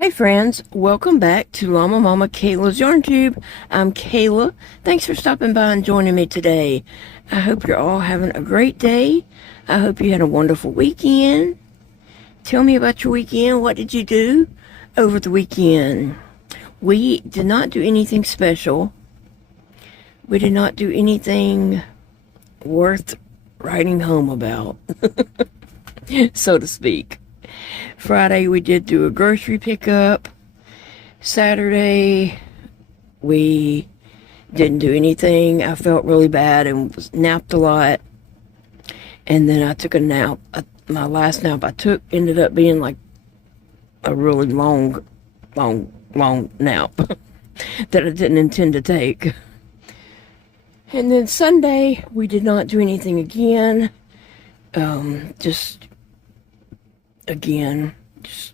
Hey friends, welcome back to Llama Mama Kayla's Yarn Tube. I'm Kayla. Thanks for stopping by and joining me today. I hope you're all having a great day. I hope you had a wonderful weekend. Tell me about your weekend. What did you do over the weekend? We did not do anything special. We did not do anything worth writing home about, so to speak. Friday we did do a grocery pickup. Saturday we didn't do anything. I felt really bad and napped a lot. And then I took a nap. My last nap I took ended up being like a really long nap that I didn't intend to take. And then Sunday we did not do anything again. Just,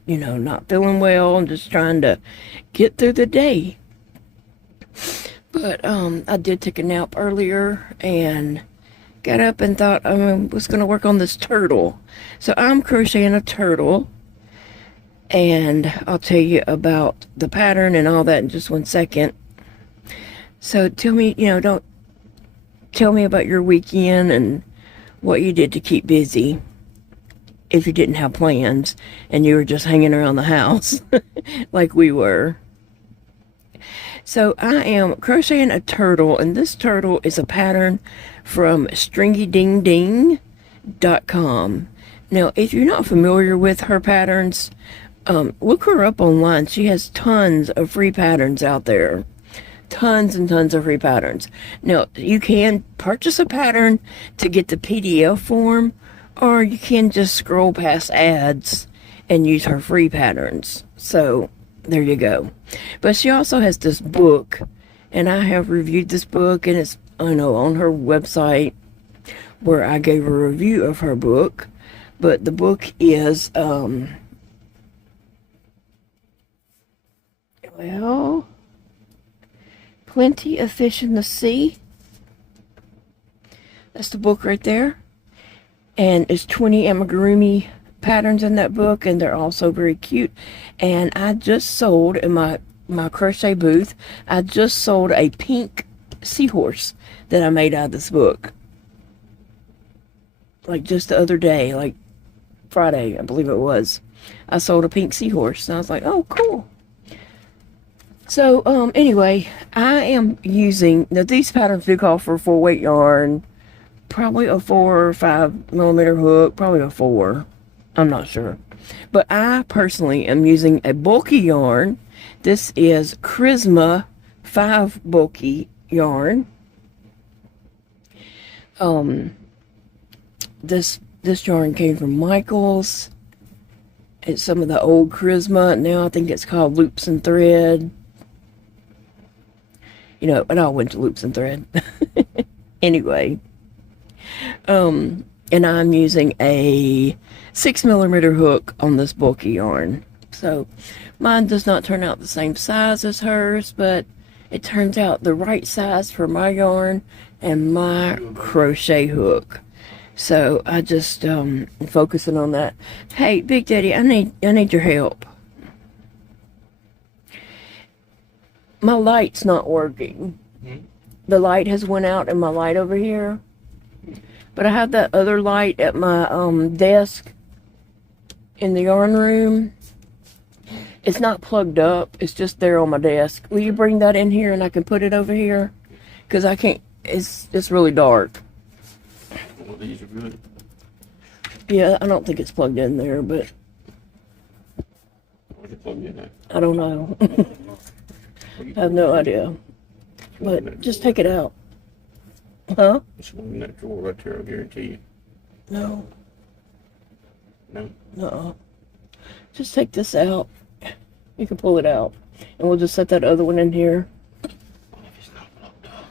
not feeling well and just trying to get through the day. But I did take a nap earlier and got up and thought I was going to work on this turtle. So I'm crocheting a turtle, and I'll tell you about the pattern and all that in just 1 second. So tell me about your weekend and what you did to keep busy. If you didn't have plans and you were just hanging around the house like we were. So I am crocheting a turtle, and this turtle is a pattern from stringydingding.com. Now, if you're not familiar with her patterns, look her up online. She has tons of free patterns out there. Tons and tons of free patterns. Now, you can purchase a pattern to get the PDF form, or you can just scroll past ads and use her free patterns. So there you go. But she also has this book, and I have reviewed this book, and it's on her website where I gave a review of her book. But the book is Plenty of Fish in the Sea. That's the book right there. And it's 20 amigurumi patterns in that book, and they're also very cute. And I just sold in my crochet booth, I just sold a pink seahorse that I made out of this book. Like just the other day, like Friday, I believe it was. I sold a pink seahorse, and I was like, oh, cool. So, anyway, I am using, now these patterns do call for full weight yarn. Probably a 4 or 5 millimeter hook, probably a 4. I'm not sure. But I personally am using a bulky yarn. This is Charisma 5 bulky yarn. This yarn came from Michael's. It's some of the old Charisma. Now I think it's called Loops and Thread. It all went to Loops and Thread. Anyway. And I'm using a 6 millimeter hook on this bulky yarn. So mine does not turn out the same size as hers, but it turns out the right size for my yarn and my crochet hook. So I just focusing on that. Hey, Big Daddy, I need your help. My light's not working. The light has went out in my light over here. But I have that other light at my desk in the yarn room. It's not plugged up. It's just there on my desk. Will you bring that in here and I can put it over here? Because I can't, it's really dark. Well, these are good. Yeah, I don't think it's plugged in there, but Where's it plugged in at? I don't know. I have no idea. But just take it out. Huh? It's one in that drawer right there, I guarantee you. No. No? No. Just take this out. You can pull it out. And we'll just set that other one in here. Well, if it's not plugged up.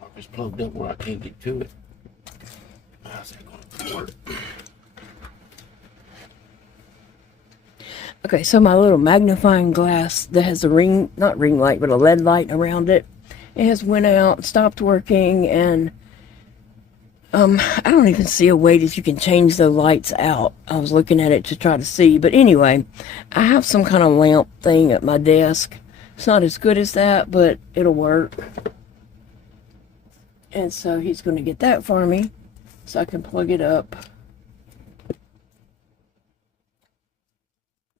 Or if it's plugged up where I can't get to it. How's that going to work? Okay, so my little magnifying glass that has a not ring light, but a LED light around it, it has went out, stopped working, and I don't even see a way that you can change the lights out. I was looking at it to try to see. But anyway, I have some kind of lamp thing at my desk. It's not as good as that, but it'll work. And so he's going to get that for me so I can plug it up.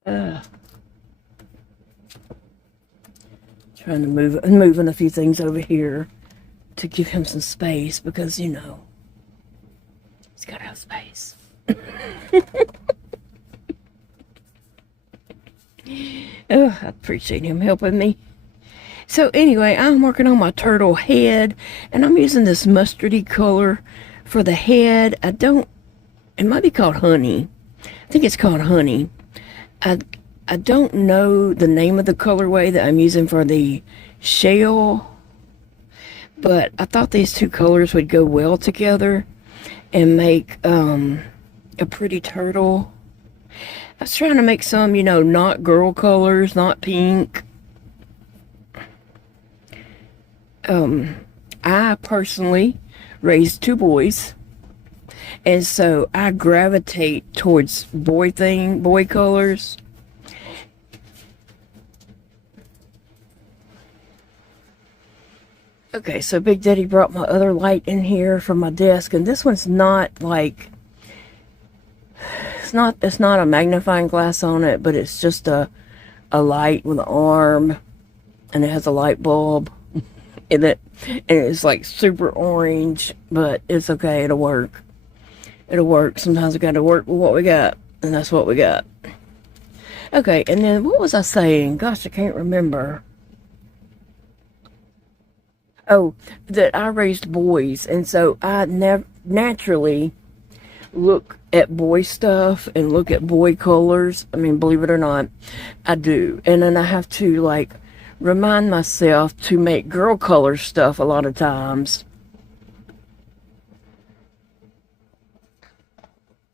Trying to moving a few things over here to give him some space because, you know, he's got to have space. Oh, I appreciate him helping me. So anyway, I'm working on my turtle head, and I'm using this mustardy color for the head. It might be called honey. I think it's called honey. I don't know the name of the colorway that I'm using for the shell, but I thought these two colors would go well together and make a pretty turtle. I was trying to make some, you know, not girl colors, not pink. I personally raised two boys, and so I gravitate towards boy colors. Okay, so Big Daddy brought my other light in here from my desk, and this one's not like, it's not a magnifying glass on it, but it's just a light with an arm, and it has a light bulb in it, and it's like super orange, but it's okay, it'll work. It'll work. Sometimes we gotta work with what we got, and that's what we got. Okay, and then what was I saying? Gosh, I can't remember. Oh, that I raised boys, and so I naturally look at boy stuff and look at boy colors. I mean, believe it or not, I do. And then I have to, like, remind myself to make girl color stuff a lot of times.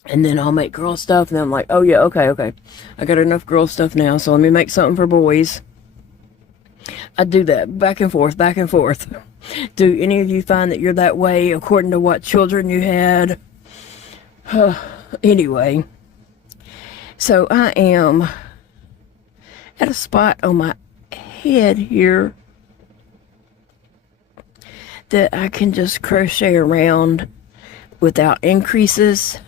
And then I'll make girl stuff, and then I'm like, oh yeah, okay. I got enough girl stuff now, so let me make something for boys. I do that back and forth. Do any of you find that you're that way according to what children you had? Anyway, so I am at a spot on my head here that I can just crochet around without increases.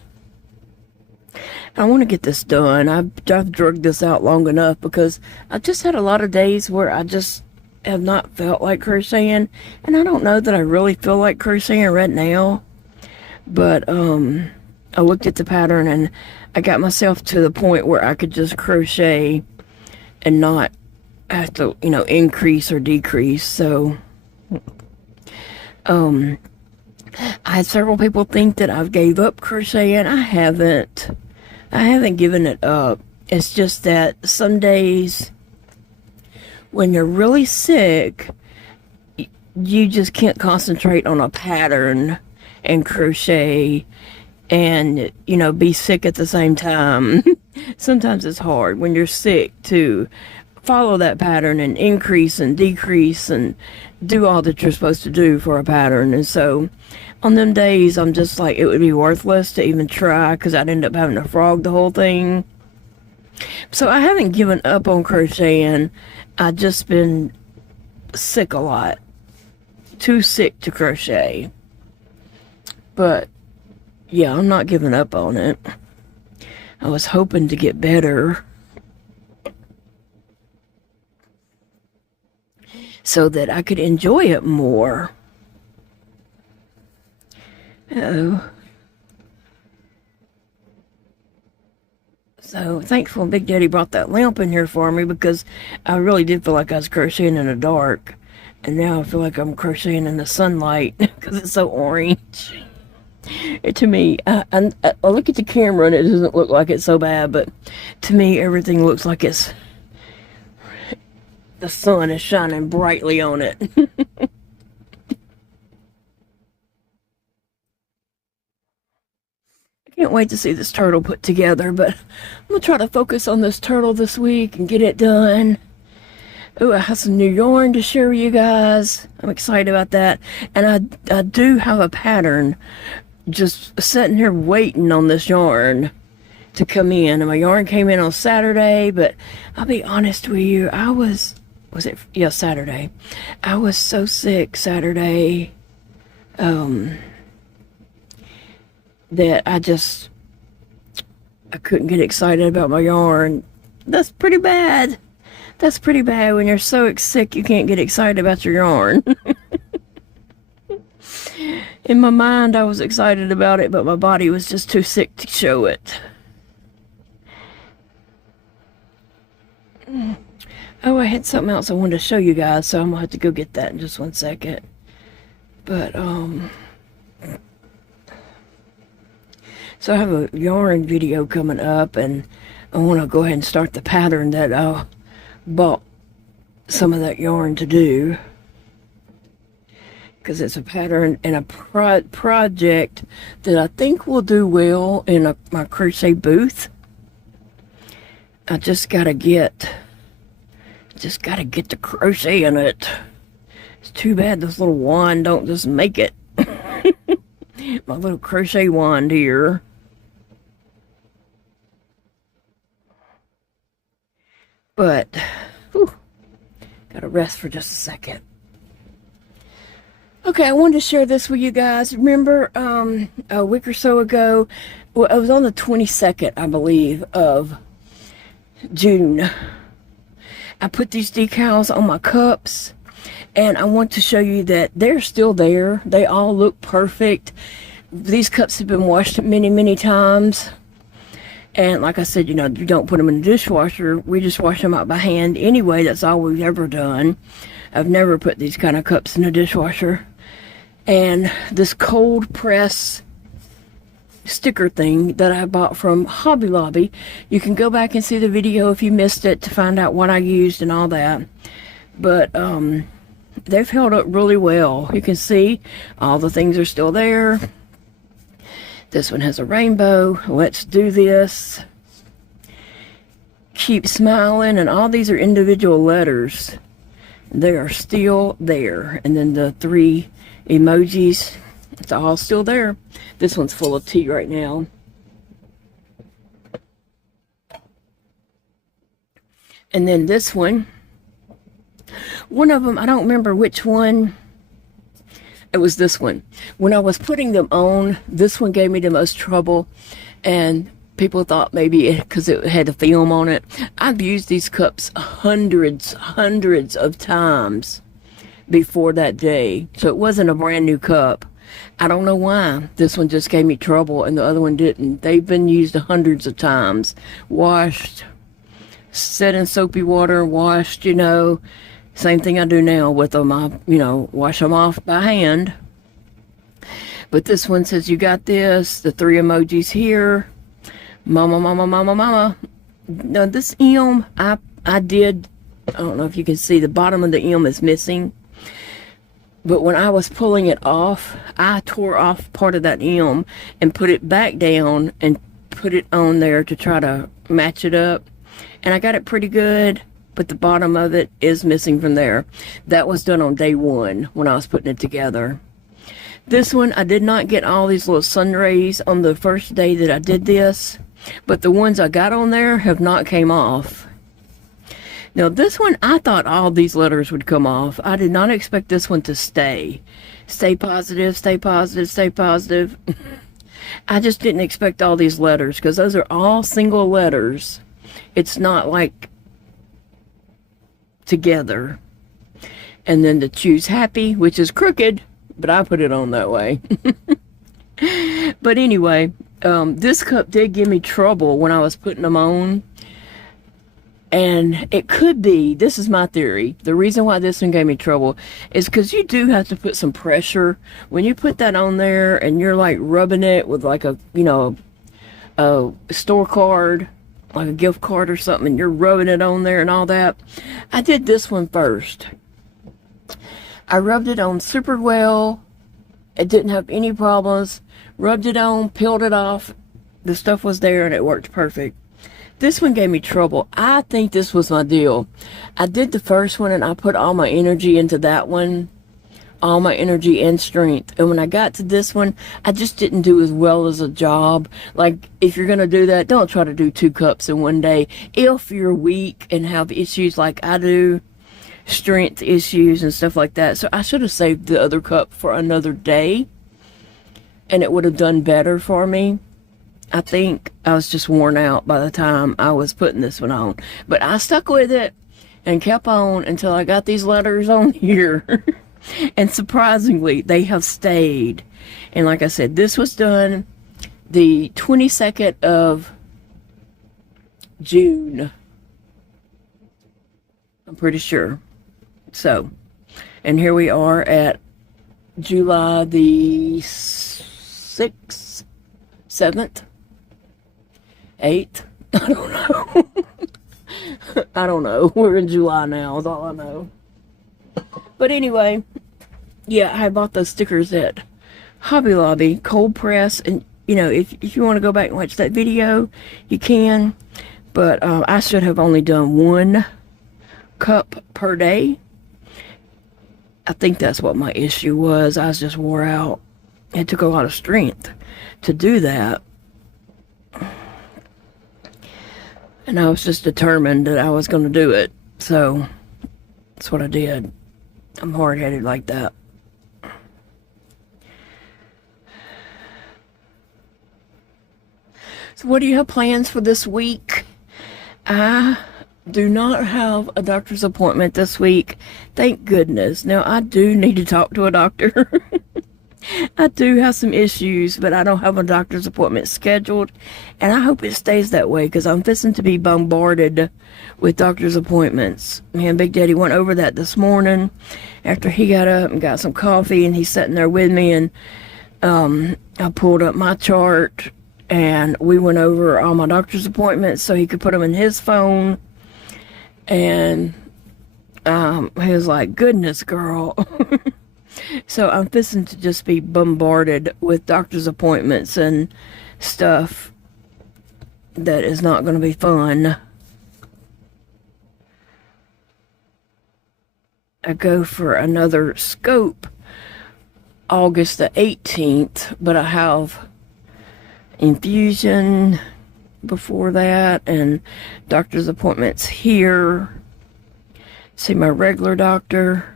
I want to get this done. I've dragged this out long enough because I just had a lot of days where I just have not felt like crocheting, and I don't know that I really feel like crocheting right now, but I looked at the pattern and I got myself to the point where I could just crochet and not have to, you know, increase or decrease. So I had several people think that I've gave up crocheting. I haven't given it up. It's just that some days when you're really sick, you just can't concentrate on a pattern and crochet and, you know, be sick at the same time. Sometimes it's hard when you're sick to follow that pattern and increase and decrease and do all that you're supposed to do for a pattern. And so on them days, I'm just like, it would be worthless to even try because I'd end up having to frog the whole thing. So I haven't given up on crocheting. I've just been sick a lot. Too sick to crochet. But yeah, I'm not giving up on it. I was hoping to get better so that I could enjoy it more. Oh. So thankful Big Daddy brought that lamp in here for me because I really did feel like I was crocheting in the dark. And now I feel like I'm crocheting in the sunlight because it's so orange. To me, I look at the camera and it doesn't look like it's so bad, but to me everything looks like it's the sun is shining brightly on it. I can't wait to see this turtle put together, but I'm gonna try to focus on this turtle this week and get it done. Oh, I have some new yarn to share with you guys. I'm excited about that. And I do have a pattern just sitting here waiting on this yarn to come in. And my yarn came in on Saturday, but I'll be honest with you, Saturday. I was so sick Saturday that I couldn't get excited about my yarn. That's pretty bad. That's pretty bad when you're so sick you can't get excited about your yarn. In my mind, I was excited about it, but my body was just too sick to show it. Oh, I had something else I wanted to show you guys, so I'm gonna have to go get that in just one second. But, so I have a yarn video coming up, and I want to go ahead and start the pattern that I bought some of that yarn to do. Because it's a pattern and a project that I think will do well in my crochet booth. I just gotta get the crochet in it. It's too bad this little wand don't just make it. My little crochet wand here. But, whew, gotta rest for just a second. Okay, I wanted to share this with you guys. Remember, a week or so ago, well, it was on the 22nd, I believe, of June. I put these decals on my cups, and I want to show you that they're still there. They all look perfect. These cups have been washed many, many times. And like I said, you know, you don't put them in the dishwasher. We just wash them out by hand anyway. That's all we've ever done. I've never put these kind of cups in the dishwasher. And this cold press sticker thing that I bought from Hobby Lobby, you can go back and see the video if you missed it to find out what I used and all that. But they've held up really well. You can see all the things are still there. This one has a rainbow. Let's do this. Keep smiling. And all these are individual letters. They are still there. And then the 3 emojis, it's all still there. This one's full of tea right now. And then this one of them, I don't remember which one. It was this one. When I was putting them on, this one gave me the most trouble, and people thought maybe because it had a film on it. I've used these cups hundreds of times before that day, so it wasn't a brand new cup. I don't know why this one just gave me trouble and the other one didn't. They've been used hundreds of times, washed, set in soapy water, washed, you know. Same thing I do now with them. I, you know, wash them off by hand. But this one says, you got this. The 3 emojis here. Mama, mama, mama, mama. Now this M, I don't know if you can see, the bottom of the M is missing. But when I was pulling it off, I tore off part of that M and put it back down and put it on there to try to match it up. And I got it pretty good. But the bottom of it is missing from there. That was done on day 1 when I was putting it together. This one, I did not get all these little sun rays on the first day that I did this, but the ones I got on there have not came off. Now this one, I thought all these letters would come off. I did not expect this one to stay. Stay positive, stay positive, stay positive. I just didn't expect all these letters because those are all single letters. It's not like together. And then to choose happy, which is crooked, but I put it on that way. But anyway, this cup did give me trouble when I was putting them on. And it could be, this is my theory, the reason why this one gave me trouble is because you do have to put some pressure. When you put that on there and you're like rubbing it with like a, you know, a store card, like a gift card or something, and you're rubbing it on there and all that. I did this one first. I rubbed it on super well. It didn't have any problems. Rubbed it on, peeled it off. The stuff was there and it worked perfect. This one gave me trouble. I think this was my deal. I did the first one and I put all my energy into that one all my energy and strength. And when I got to this one, I just didn't do as well as a job. Like, if you're going to do that, don't try to do 2 cups in one day. If you're weak and have issues like I do, strength issues and stuff like that. So I should have saved the other cup for another day, and it would have done better for me. I think I was just worn out by the time I was putting this one on. But I stuck with it and kept on until I got these letters on here. And surprisingly, they have stayed. And like I said, this was done the 22nd of June. I'm pretty sure. So, and here we are at July the 6th, 7th, 8th. I don't know. I don't know. We're in July now, is all I know. But anyway, yeah, I bought those stickers at Hobby Lobby, cold press. And, you know, if you want to go back and watch that video, you can. But I should have only done 1 cup per day. I think that's what my issue was. I was just wore out. It took a lot of strength to do that. And I was just determined that I was going to do it. So that's what I did. I'm hard-headed like that. So what do you have plans for this week? I do not have a doctor's appointment this week. Thank goodness. Now, I do need to talk to a doctor. I do have some issues, but I don't have a doctor's appointment scheduled, and I hope it stays that way because I'm fixing to be bombarded with doctor's appointments. Me and Big Daddy went over that this morning after he got up and got some coffee, and he's sitting there with me, and I pulled up my chart, and we went over all my doctor's appointments so he could put them in his phone, and he was like, goodness, girl. So I'm fixing to just be bombarded with doctor's appointments and stuff that is not going to be fun. I go for another scope August the 18th, but I have infusion before that and doctor's appointments here. See my regular doctor.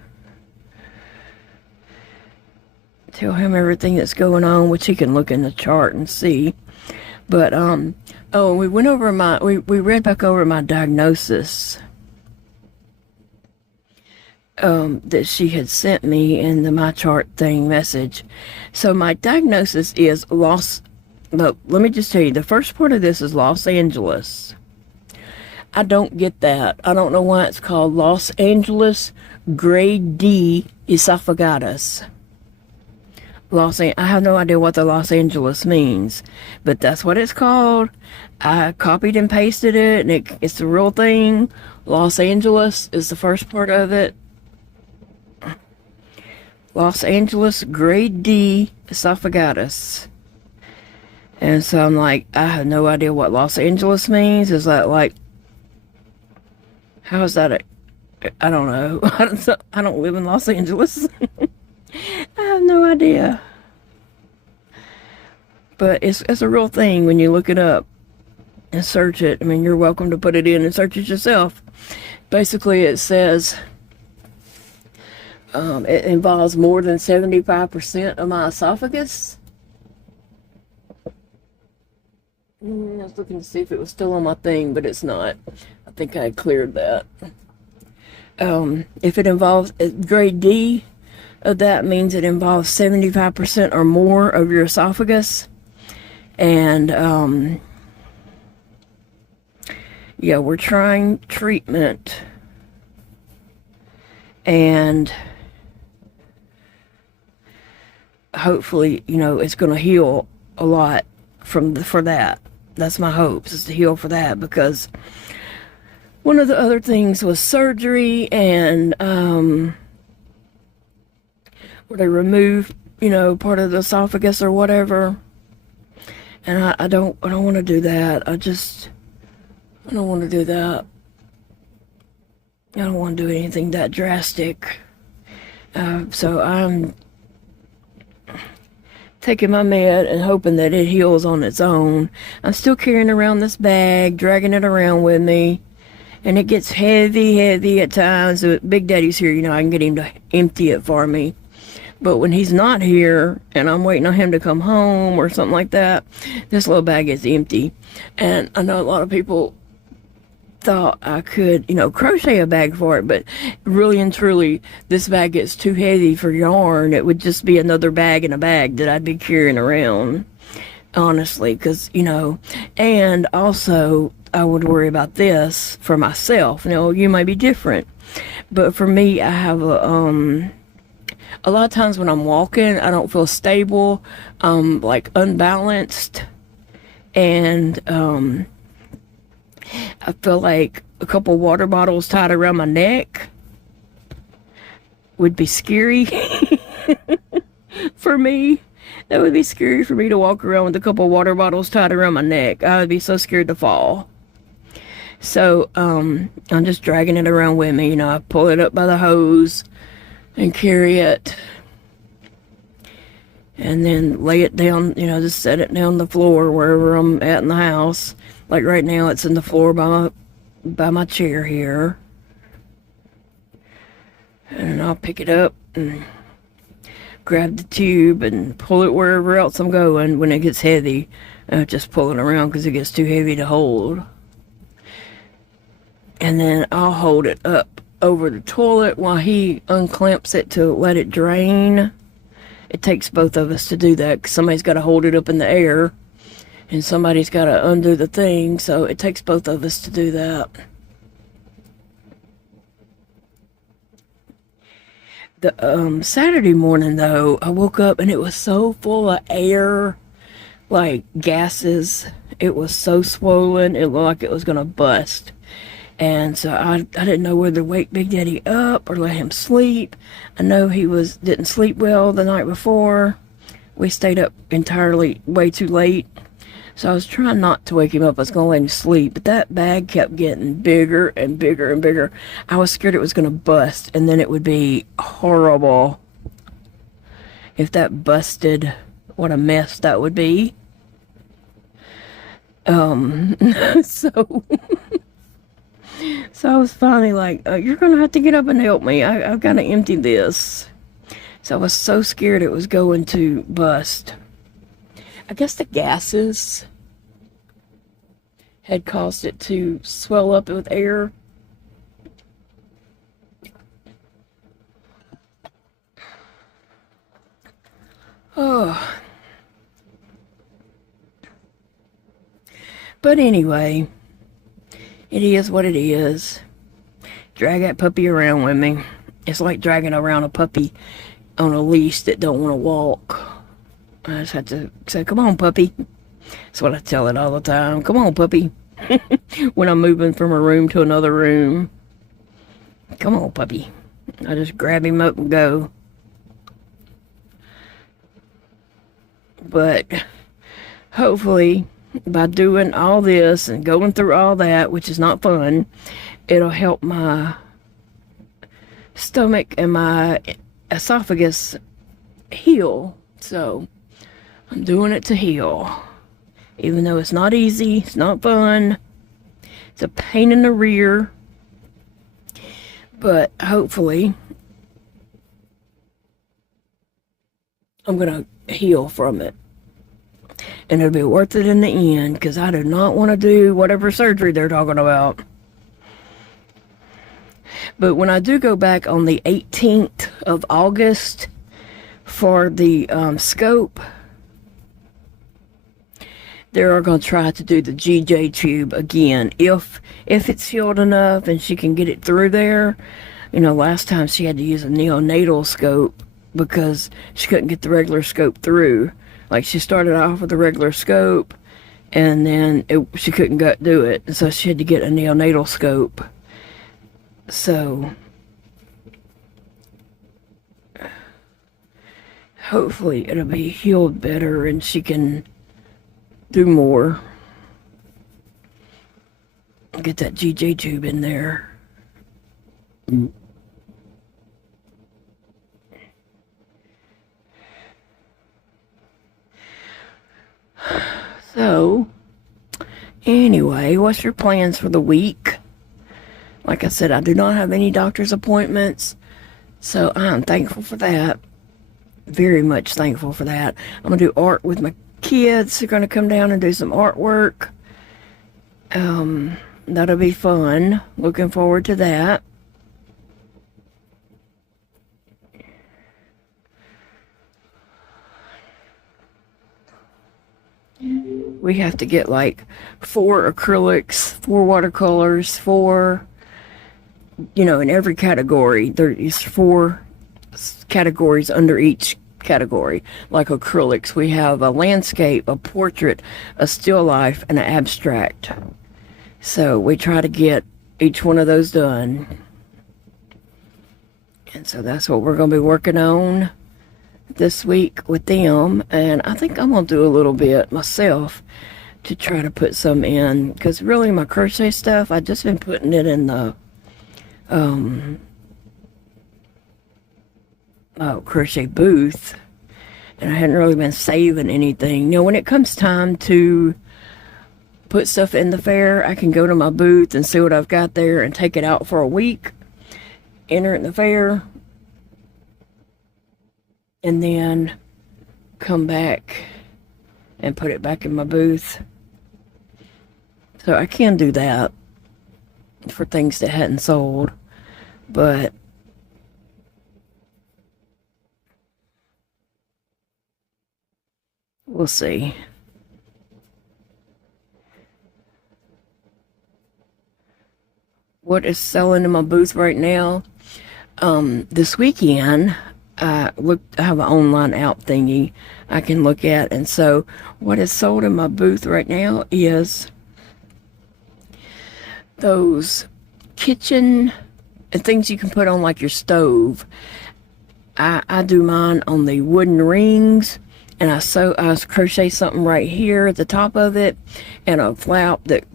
Tell him everything that's going on, which he can look in the chart and see. But we went over we read back over my diagnosis that she had sent me in the my chart thing message. So my diagnosis is let me just tell you, the first part of this is Los Angeles. I don't get that. I don't know why it's called Los Angeles grade D esophagitis. I have no idea what the Los Angeles means, but that's what it's called. I copied and pasted it, and it's the real thing. Los Angeles is the first part of it. Los Angeles grade D esophagitis. And so I'm like, I have no idea what Los Angeles means. Is that like, how is that? I don't know. I don't live in Los Angeles. I have no idea. But it's a real thing when you look it up and search it. I mean, you're welcome to put it in and search it yourself. Basically, it says it involves more than 75% of my esophagus. I was looking to see if it was still on my thing, but it's not. I think I had cleared that. If it involves grade D, that means it involves 75% or more of your esophagus. And yeah, we're trying treatment, and hopefully, it's going to heal a lot for that. That's my hopes, is to heal for that, because one of the other things was surgery, and where they remove, part of the esophagus or whatever. And I don't want to do that. I don't want to do that. I don't want to do anything that drastic. So I'm taking my med and hoping that it heals on its own. I'm still carrying around this bag, dragging it around with me, and it gets heavy at times. So Big Daddy's here, I can get him to empty it for me. But when he's not here and I'm waiting on him to come home or something like that, this little bag is empty. And I know a lot of people thought I could, crochet a bag for it, but really and truly, this bag gets too heavy for yarn. It would just be another bag in a bag that I'd be carrying around, honestly, because, and also I would worry about this for myself. You might be different, but for me, I have a lot of times when I'm walking, I don't feel stable, like unbalanced, and I feel like a couple water bottles tied around my neck would be scary for me. That would be scary for me to walk around with a couple water bottles tied around my neck. I would be so scared to fall. So I'm just dragging it around with me. I pull it up by the hose and carry it, and then lay it down, just set it down the floor wherever I'm at in the house. Like right now, it's in the floor by my chair here. And I'll pick it up and grab the tube and pull it wherever else I'm going. When it gets heavy, I just pull it around because it gets too heavy to hold. And then I'll hold it up over the toilet while he unclamps it to let it drain. It takes both of us to do that because somebody's got to hold it up in the air and somebody's got to undo the thing, so it takes both of us to do that. The Saturday morning, though, I woke up and it was so full of air, like gases. It was so swollen, it looked like it was going to bust. And so I didn't know whether to wake Big Daddy up or let him sleep. I know he didn't sleep well the night before. We stayed up entirely way too late. So I was trying not to wake him up. I was going to let him sleep. But that bag kept getting bigger and bigger and bigger. I was scared it was going to bust. And then it would be horrible if that busted. What a mess that would be. So... So I was finally like, you're going to have to get up and help me. I've got to empty this. So I was so scared it was going to bust. I guess the gases had caused it to swell up with air. Oh. But anyway... It is what it is. Drag that puppy around with me. It's like dragging around a puppy on a leash that don't want to walk. I just have to say, come on, puppy. That's what I tell it all the time. Come on, puppy. When I'm moving from a room to another room. Come on, puppy. I just grab him up and go. But hopefully... by doing all this and going through all that, which is not fun, it'll help my stomach and my esophagus heal. So I'm doing it to heal. Even though it's not easy, it's not fun, it's a pain in the rear, but hopefully I'm gonna heal from it. And it'll be worth it in the end, because I do not want to do whatever surgery they're talking about. But when I do go back on the 18th of August for the scope, they're going to try to do the GJ tube again. If it's healed enough and she can get it through there. Last time she had to use a neonatal scope because she couldn't get the regular scope through. Like, she started off with a regular scope, and then she couldn't do it, so she had to get a neonatal scope. So, hopefully it'll be healed better, and she can do more. Get that GJ tube in there. So, anyway, what's your plans for the week? Like I said, I do not have any doctor's appointments, so I'm thankful for that. Very much thankful for that. I'm going to do art with my kids. They're going to come down and do some artwork. That'll be fun. Looking forward to that. We have to get like 4 acrylics, 4 watercolors, 4, in every category. There is 4 categories under each category. Like acrylics, we have a landscape, a portrait, a still life, and an abstract. So we try to get each one of those done. And so that's what we're going to be working on this week with them. And I think I'm going to do a little bit myself to try to put some in. Because really my crochet stuff, I've just been putting it in the crochet booth. And I hadn't really been saving anything. When it comes time to put stuff in the fair, I can go to my booth and see what I've got there and take it out for a week, enter it in the fair, and then come back and put it back in my booth. So I can do that for things that hadn't sold, but we'll see. What is selling in my booth right now? This weekend, I have an online out thingy I can look at, and so what is sold in my booth right now is those kitchen and things you can put on like your stove. I do mine on the wooden rings, and I crochet something right here at the top of it, and a flap that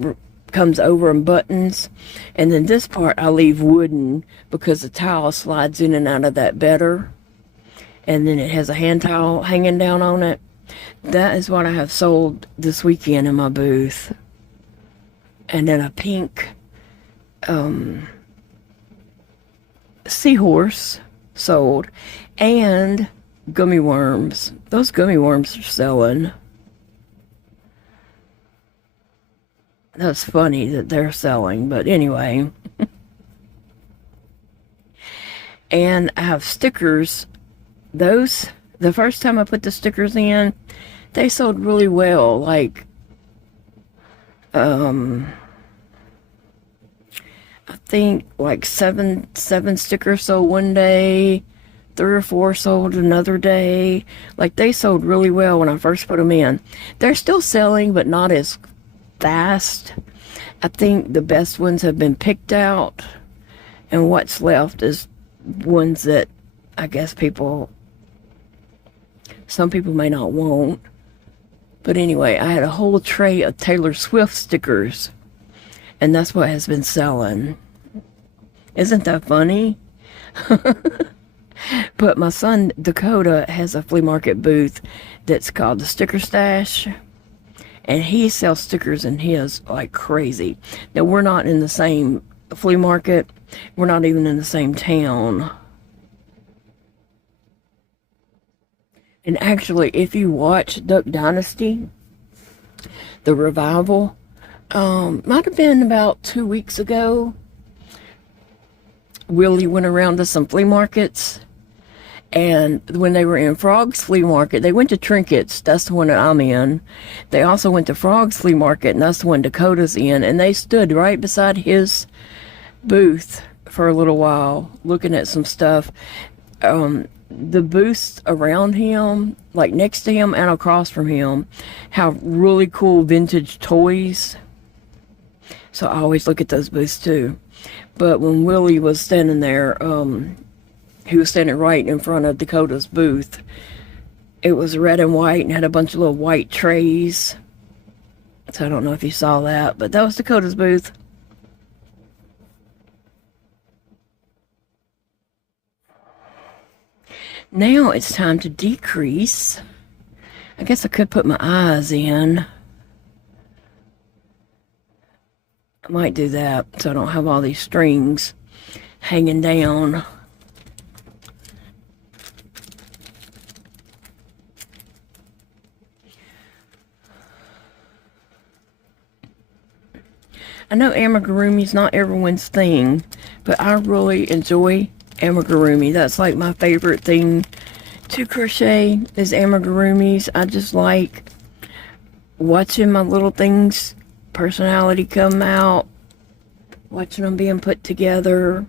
comes over and buttons, and then this part I leave wooden because the towel slides in and out of that better, and then it has a hand towel hanging down on it. That is what I have sold this weekend in my booth. And then a pink seahorse sold, and gummy worms. Those gummy worms are selling. That's funny that they're selling, but anyway. And I have stickers. Those, the first time I put the stickers in, they sold really well. Like, I think like seven stickers sold one day, 3 or 4 sold another day. Like, they sold really well when I first put them in. They're still selling, but not as fast. I think the best ones have been picked out, and what's left is ones that I guess some people may not want. But anyway, I had a whole tray of Taylor Swift stickers, and that's what has been selling. Isn't that funny? But my son Dakota has a flea market booth that's called the Sticker Stash, and he sells stickers in his like crazy. Now, we're not in the same flea market. We're not even in the same town. And actually, if you watch Duck Dynasty, the revival, might have been about 2 weeks ago, Willie went around to some flea markets. And when they were in Frog's Flea Market, they went to Trinkets. That's the one that I'm in. They also went to Frog's Flea Market, and that's the one Dakota's in. And they stood right beside his booth for a little while, looking at some stuff. The booths around him, like next to him and across from him, have really cool vintage toys. So I always look at those booths too. But when Willie was standing there, he was standing right in front of Dakota's booth. It was red and white and had a bunch of little white trays. So I don't know if you saw that, but that was Dakota's booth. Now it's time to decrease. I guess I could put my eyes in. I might do that so I don't have all these strings hanging down. I know amigurumi's not everyone's thing, but I really enjoy amigurumi. That's like my favorite thing to crochet is amigurumis. I just like watching my little things personality come out, watching them being put together.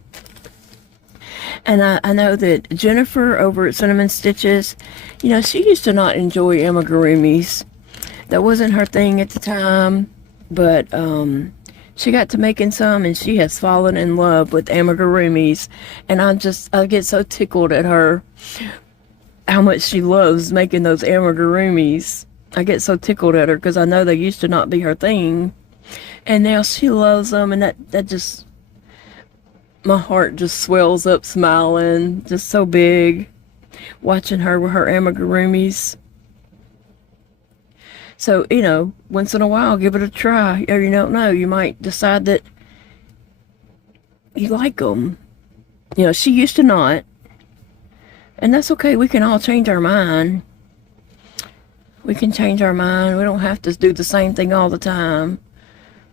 And I know that Jennifer over at Cinnamon Stitches, you know, she used to not enjoy amigurumis. That wasn't her thing at the time, but she got to making some and she has fallen in love with amigurumis. And I get so tickled at her, how much she loves making those amigurumis. I get so tickled at her because I know they used to not be her thing. And now she loves them, and that just, my heart just swells up smiling, just so big, watching her with her amigurumis. So, you know, once in a while, give it a try. Or you don't know, you might decide that you like them. You know, she used to not. And that's okay. We can all change our mind. We can change our mind. We don't have to do the same thing all the time.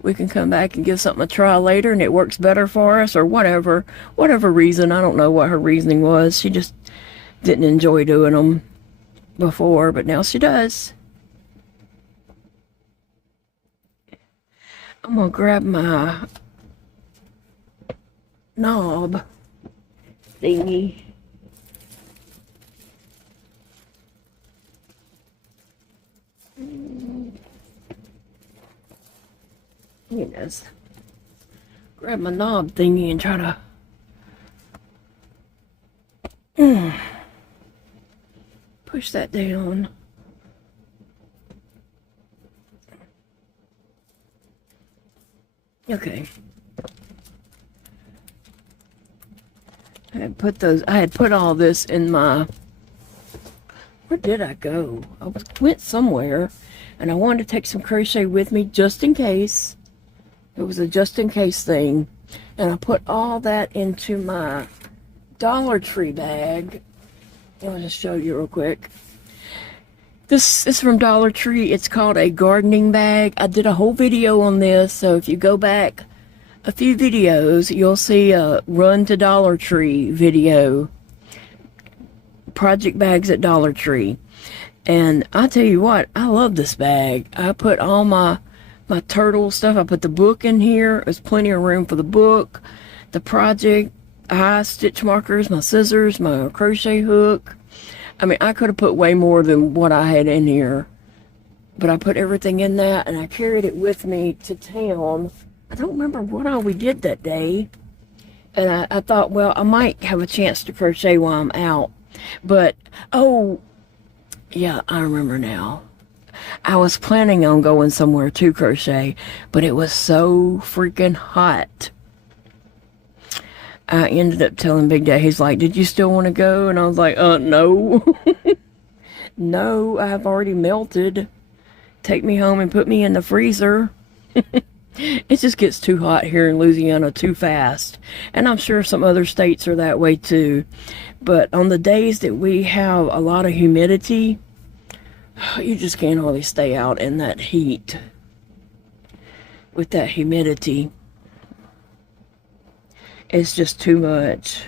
We can come back and give something a try later and it works better for us or whatever. Whatever reason. I don't know what her reasoning was. She just didn't enjoy doing them before, but now she does. I'm going to grab my knob thingy. Yes. Grab my knob thingy and try to push that down. Okay. I had put all this in my, where did I go? Went somewhere and I wanted to take some crochet with me just in case. It was a just in case thing. And I put all that into my Dollar Tree bag. I'll just show you real quick. This is from Dollar Tree. It's called a gardening bag. I did a whole video on this, so if you go back a few videos, you'll see a Run to Dollar Tree video. Project bags at Dollar Tree. And I tell you what, I love this bag. I put all my turtle stuff. I put the book in here. There's plenty of room for the book, the project, stitch markers, my scissors, my crochet hook. I mean, I could have put way more than what I had in here, but I put everything in that and I carried it with me to town. I don't remember what all we did that day. And I thought, well, I might have a chance to crochet while I'm out. But, oh, yeah, I remember now. I was planning on going somewhere to crochet, but it was so freaking hot. I ended up telling Big Dad, he's like, did you still want to go? And I was like, no. No, I've already melted. Take me home and put me in the freezer. It just gets too hot here in Louisiana too fast. And I'm sure some other states are that way too. But on the days that we have a lot of humidity, you just can't hardly stay out in that heat with that humidity. It's just too much.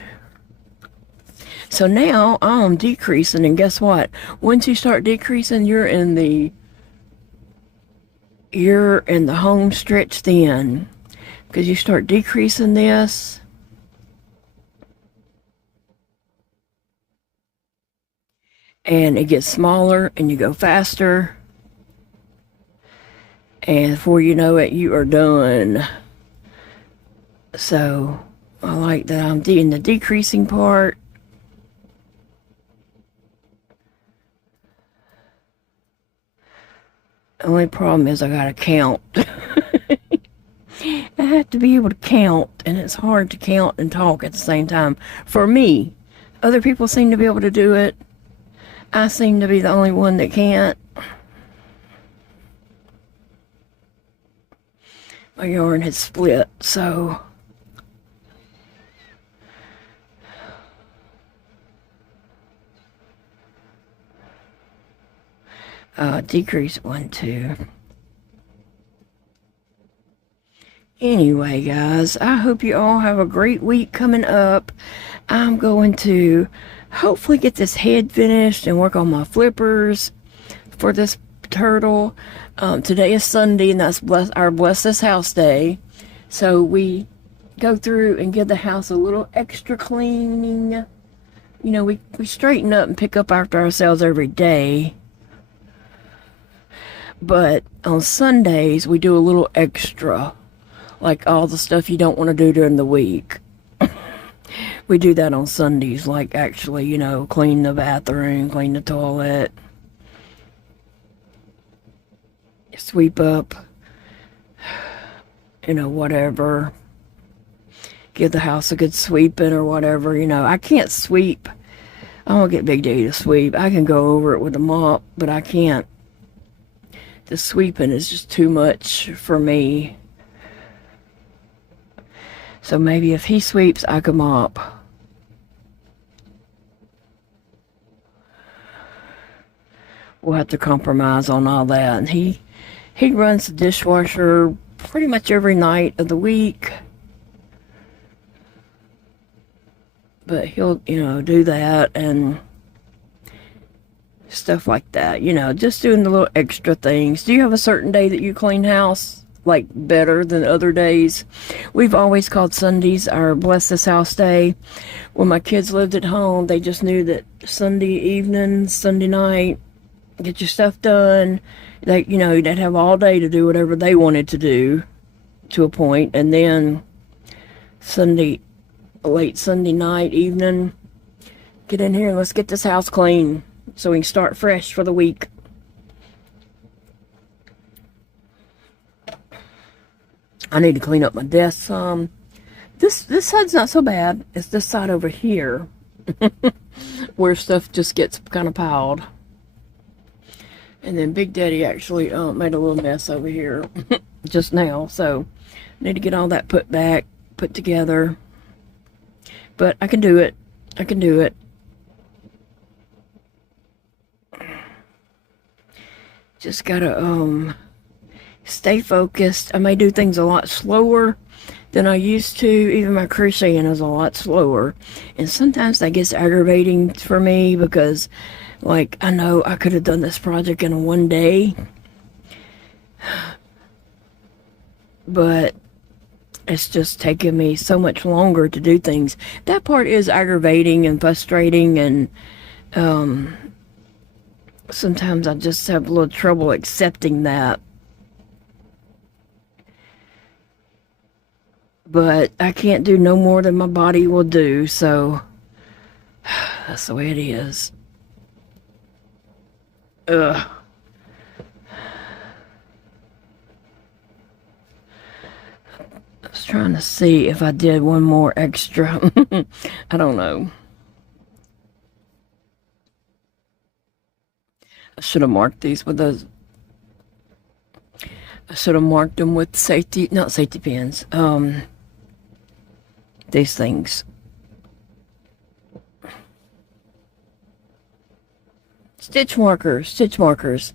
So now I'm decreasing, and guess what? Once you start decreasing, you're in the home stretch then, because you start decreasing this. And it gets smaller and you go faster. And before you know it, you are done. So I like that I'm in the decreasing part. The only problem is I gotta count. I have to be able to count, and it's hard to count and talk at the same time. For me, other people seem to be able to do it. I seem to be the only one that can't. my yarn had split, so decrease 1, 2. Anyway, guys, I hope you all have a great week coming up. I'm going to hopefully get this head finished and work on my flippers for this turtle. Today is Sunday, and that's our Bless This House Day. So we go through and give the house a little extra cleaning. You know, we straighten up and pick up after ourselves every day. But on Sundays, we do a little extra. Like all the stuff you don't want to do during the week. We do that on Sundays. Like actually, you know, clean the bathroom, clean the toilet. Sweep up. You know, whatever. Give the house a good sweeping or whatever. You know, I can't sweep. I don't get Big Daddy to sweep. I can go over it with a mop, but I can't. The sweeping is just too much for me. So maybe if he sweeps, I can mop. We'll have to compromise on all that. And he runs the dishwasher pretty much every night of the week. But he'll, you know, do that and stuff like that. You know, just doing the little extra things. Do you have a certain day that you clean house, like, better than other days? We've always called Sundays our Bless This House Day. When my kids lived at home, they just knew that Sunday evening, Sunday night, get your stuff done. They, you know, they'd have all day to do whatever they wanted to do to a point. And then late Sunday night, evening, get in here and let's get this house clean so we can start fresh for the week. I need to clean up my desk some. This side's not so bad. It's this side over here where stuff just gets kind of piled. And then Big Daddy actually made a little mess over here just now. So I need to get all that put together. But I can do it. I can do it. Just gotta stay focused. I may do things a lot slower than I used to. Even my crocheting is a lot slower. And sometimes that gets aggravating for me because, like, I know I could have done this project in one day. But it's just taking me so much longer to do things. That part is aggravating and frustrating, and sometimes I just have a little trouble accepting that. But I can't do no more than my body will do, so that's the way it is. Ugh. I was trying to see if I did one more extra. I don't know. I should have marked these with those. I should have marked them with not safety pins. These things. Stitch markers.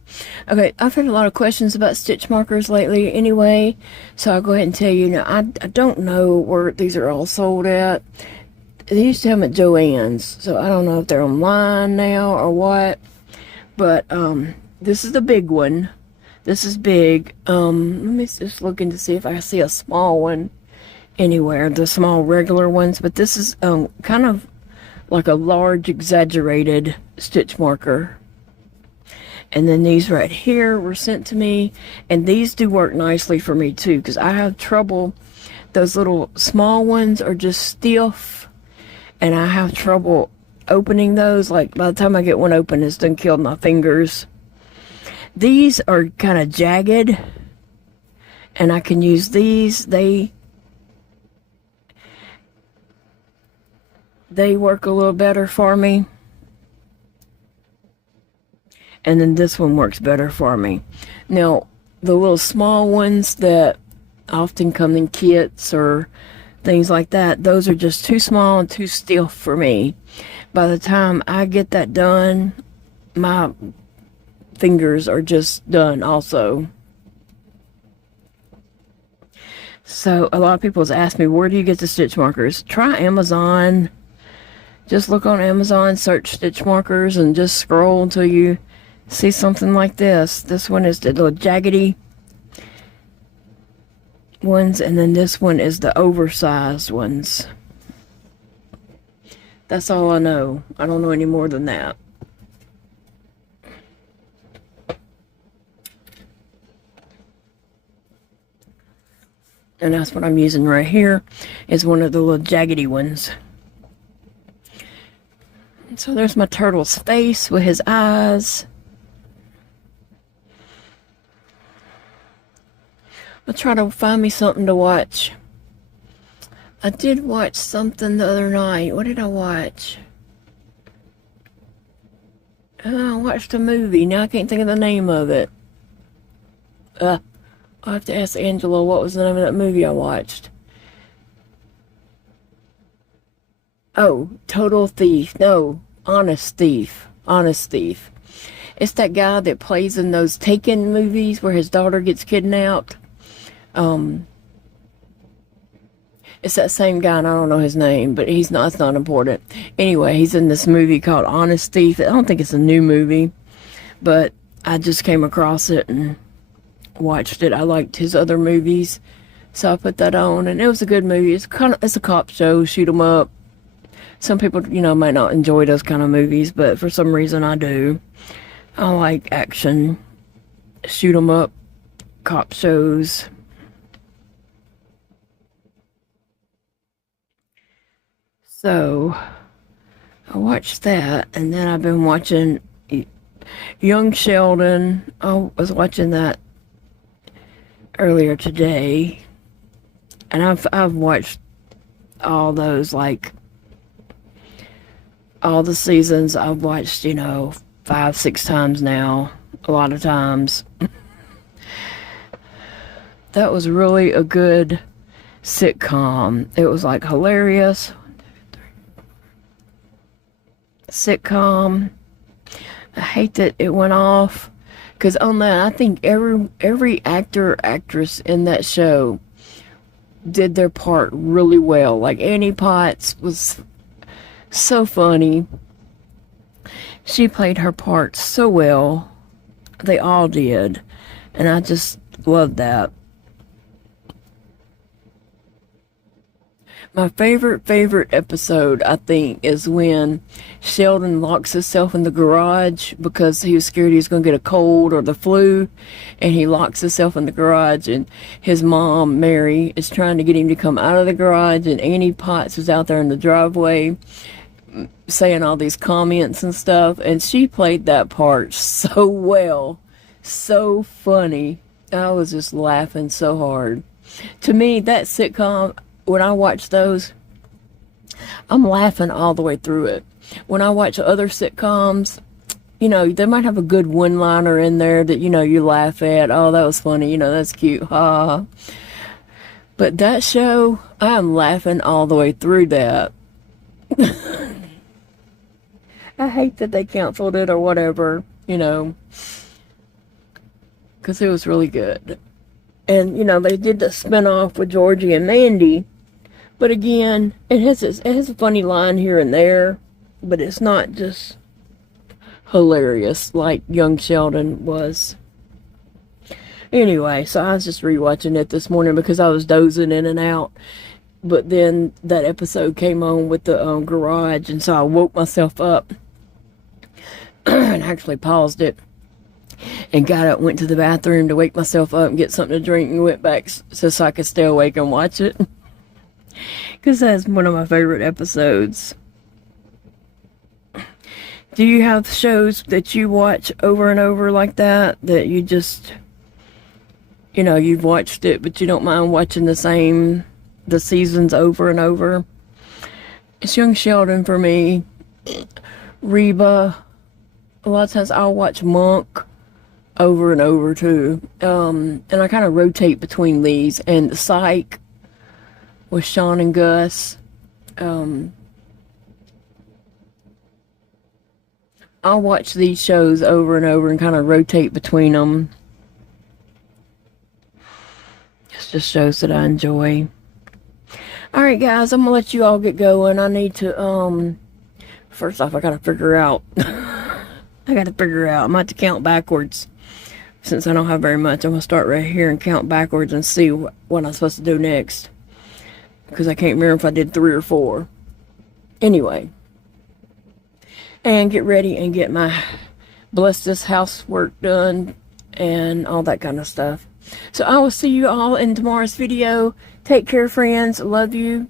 Okay, I've had a lot of questions about stitch markers lately anyway, so I'll go ahead and tell you now. I don't know where these are all sold at. They used to have them at Joann's, so I don't know if they're online now or what. But this is the big one. This is big. Let me just look in to see if I see a small one anywhere. The small regular ones, but this is kind of like a large exaggerated stitch marker. And then these right here were sent to me, and these do work nicely for me too, because I have trouble. Those little small ones are just stiff, and I have trouble opening those. Like, by the time I get one open, it's done killed my fingers. These are kind of jagged, and I can use these. They work a little better for me. And then this one works better for me. Now, the little small ones that often come in kits or things like that. Those are just too small and too stiff for me. By the time I get that done, my fingers are just done also. So a lot of people have asked me, where do you get the stitch markers? Try Amazon. Just look on Amazon, search stitch markers, and just scroll until you see something like this. This one is the little jaggedy ones, and then this one is the oversized ones. That's all I know. I don't know any more than that. And that's what I'm using right here, is one of the little jaggedy ones. So there's my turtle's face with his eyes. I'll try to find me something to watch. I did watch something the other night. What did I watch? Oh, I watched a movie. Now I can't think of the name of it. I'll have to ask Angela what was the name of that movie I watched. Oh, Total Thief. No, Honest Thief. Honest Thief. It's that guy that plays in those Taken movies where his daughter gets kidnapped. It's that same guy, and I don't know his name, but it's not important. Anyway, he's in this movie called Honest Thief. I don't think it's a new movie, but I just came across it and watched it. I liked his other movies, so I put that on, and it was a good movie. It's a cop show, shoot 'em up. Some people, might not enjoy those kind of movies, but for some reason I do. I like action, shoot 'em up, cop shows. So I watched that, and then I've been watching Young Sheldon. I was watching that earlier today, and I've watched all those, like all the seasons. I've watched 5-6 times now, a lot of times. That was really a good sitcom. It was like hilarious sitcom. I hate that it went off, because on that, I think every actor or actress in that show did their part really well. Like Annie Potts was so funny. She played her part so well. They all did. And I just loved that. My favorite episode, I think, is when Sheldon locks himself in the garage because he was scared he was going to get a cold or the flu, and he locks himself in the garage, and his mom, Mary, is trying to get him to come out of the garage, and Annie Potts is out there in the driveway saying all these comments and stuff, and she played that part so well, so funny. I was just laughing so hard. To me, that sitcom, when I watch those, I'm laughing all the way through it. When I watch other sitcoms, they might have a good one-liner in there that, you laugh at. Oh, that was funny. That's cute. Ha. But that show, I'm laughing all the way through that. I hate that they canceled it or whatever, because it was really good. And, they did the spinoff with Georgie and Mandy. But again, it has a funny line here and there, but it's not just hilarious like Young Sheldon was. Anyway, so I was just rewatching it this morning because I was dozing in and out. But then that episode came on with the garage, and so I woke myself up and actually paused it and got up, went to the bathroom to wake myself up and get something to drink, and went back so I could stay awake and watch it. Because that's one of my favorite episodes. Do you have shows that you watch over and over like that you just, you've watched it, but you don't mind watching the seasons over and over? It's Young Sheldon for me. Reba. A lot of times I'll watch Monk over and over too. And I kind of rotate between these and the Psych with Sean and Gus. I'll watch these shows over and over and kind of rotate between them. It's just shows that I enjoy. Alright guys, I'm gonna let you all get going. I need to, first off I gotta figure out, I'm gonna have to count backwards. Since I don't have very much, I'm gonna start right here and count backwards and see what I'm supposed to do next. Because I can't remember if I did 3 or 4. Anyway. And get ready and get my bless this housework done and all that kind of stuff. So I will see you all in tomorrow's video. Take care, friends. Love you.